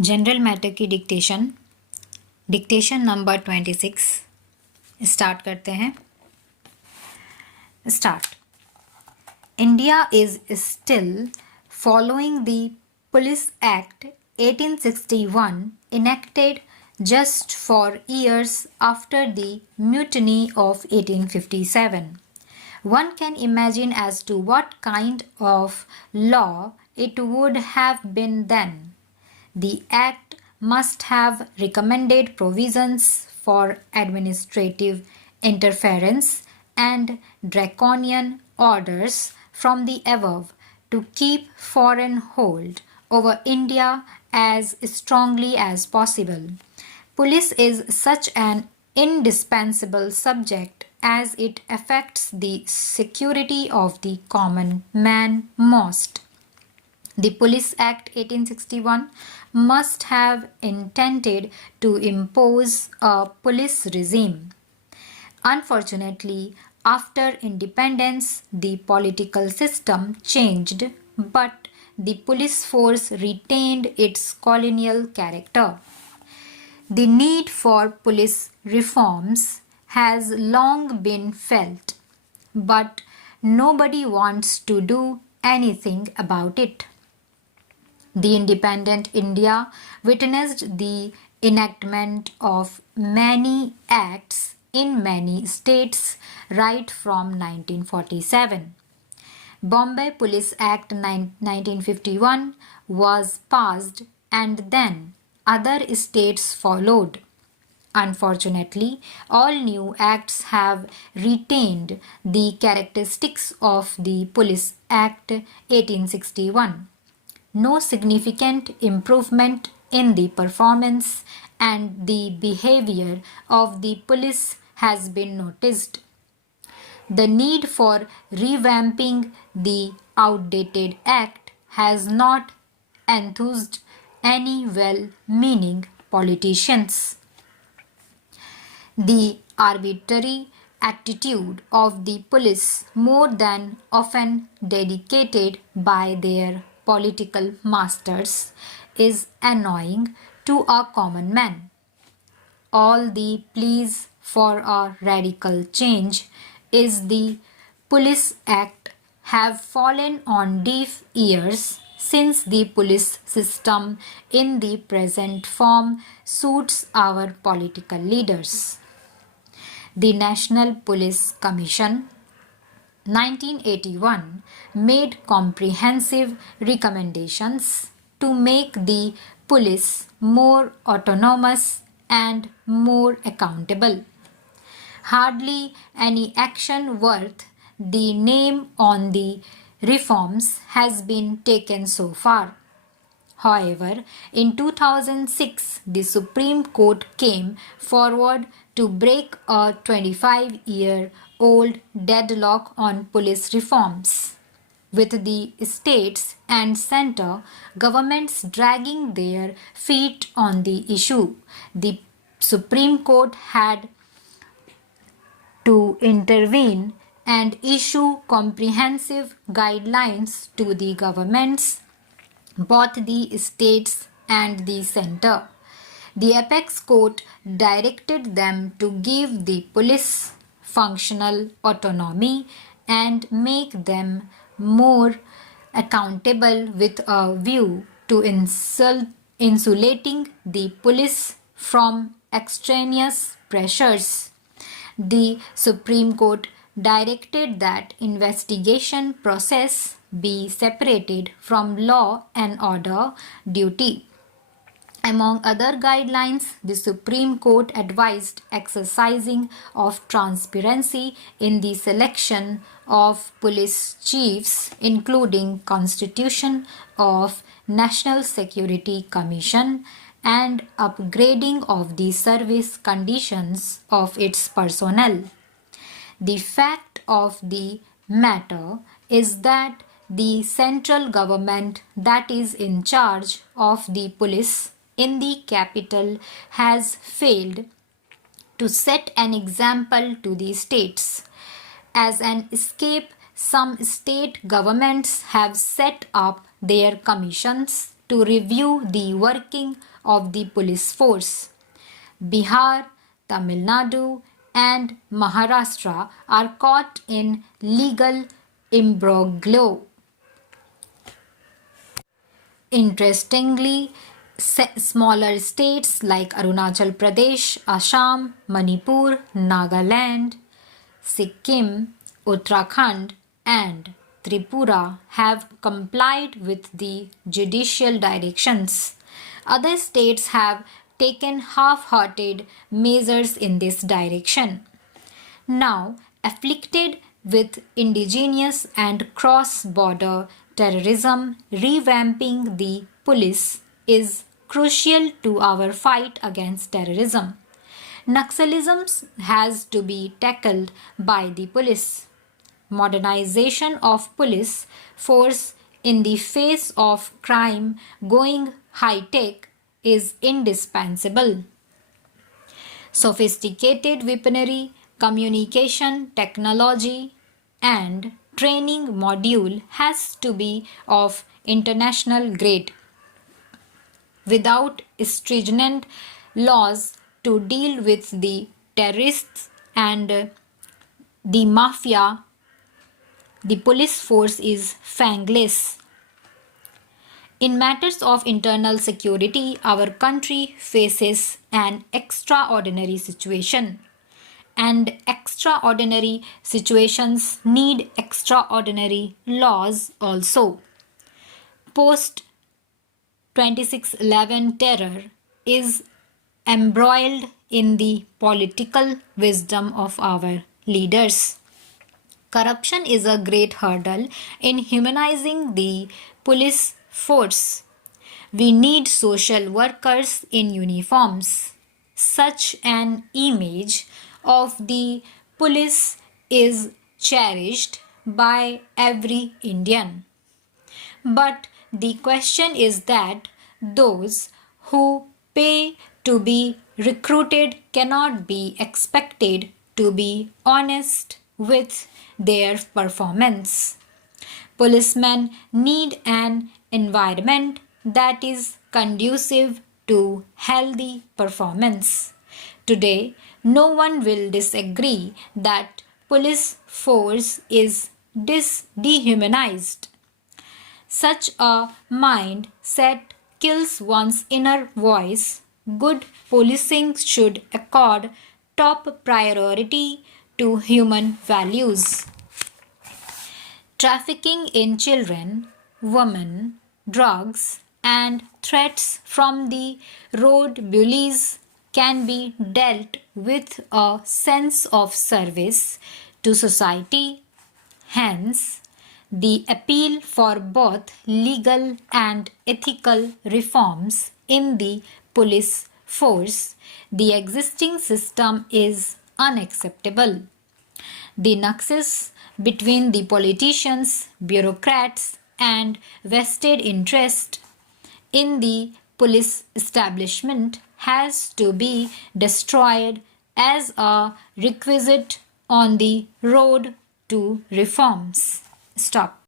General matter की dictation number 26 start करते हैं। Start. India is still following the police act 1861 enacted just 4 years after the mutiny of 1857. One can imagine as to what kind of law it would have been then. The Act must have recommended provisions for administrative interference and draconian orders from the above to keep foreign hold over India as strongly as possible. Police is such an indispensable subject as it affects the security of the common man most. The Police Act 1861 must have intended to impose a police regime. Unfortunately, after independence, the political system changed, but the police force retained its colonial character. The need for police reforms has long been felt, but nobody wants to do anything about it. The independent India witnessed the enactment of many acts in many states right from 1947. Bombay Police Act 1951 was passed and then other states followed. Unfortunately, all new acts have retained the characteristics of the Police Act 1861. No significant improvement in the performance and the behavior of the police has been noticed. The need for revamping the outdated act has not enthused any well-meaning politicians. The arbitrary attitude of the police, more than often dedicated by their political masters, is annoying to a common man. All the pleas for a radical change is the Police Act have fallen on deaf ears since the police system in the present form suits our political leaders. The National Police Commission 1981 made comprehensive recommendations to make the police more autonomous and more accountable. Hardly any action worth the name on the reforms has been taken so far. However, in 2006, the Supreme Court came forward to break a 25-year-old deadlock on police reforms. With the states and center governments dragging their feet on the issue, the Supreme Court had to intervene and issue comprehensive guidelines to the governments, both the states and the center. The apex court directed them to give the police functional autonomy and make them more accountable with a view to insulating the police from extraneous pressures. The Supreme Court directed that investigation process be separated from law and order duty. Among other guidelines, the Supreme Court advised exercising of transparency in the selection of police chiefs, including constitution of National Security Commission and upgrading of the service conditions of its personnel. The fact of the matter is that the central government that is in charge of the police in the capital has failed to set an example to the states. As an escape, some state governments have set up their commissions to review the working of the police force. Bihar, Tamil Nadu, and Maharashtra are caught in legal imbroglio. Interestingly, smaller states like Arunachal Pradesh, Assam, Manipur, Nagaland, Sikkim, Uttarakhand, and Tripura have complied with the judicial directions. Other states have taken half-hearted measures in this direction. Now afflicted with indigenous and cross-border terrorism, revamping the police is crucial to our fight against terrorism. Naxalism has to be tackled by the police. Modernization of police force in the face of crime going high-tech is indispensable. Sophisticated weaponry, communication technology, and training module has to be of international grade. Without stringent laws to deal with the terrorists and the mafia, the police force is fangless. In matters of internal security, our country faces an extraordinary situation. And extraordinary situations need extraordinary laws also. Post 2611 terror is embroiled in the political wisdom of our leaders. Corruption is a great hurdle in humanizing the police force. We need social workers in uniforms. Such an image of the police is cherished by every Indian. But the question is that those who pay to be recruited cannot be expected to be honest with their performance. Policemen need an environment that is conducive to healthy performance. Today, no one will disagree that police force is dehumanized. Such a mindset kills one's inner voice. Good policing should accord top priority to human values. Trafficking in children, women, drugs, and threats from the road bullies can be dealt with a sense of service to society. Hence, the appeal for both legal and ethical reforms in the police force. The existing system is unacceptable. The nexus between the politicians, bureaucrats, and vested interest in the police establishment has to be destroyed as a requisite on the road to reforms. Stop.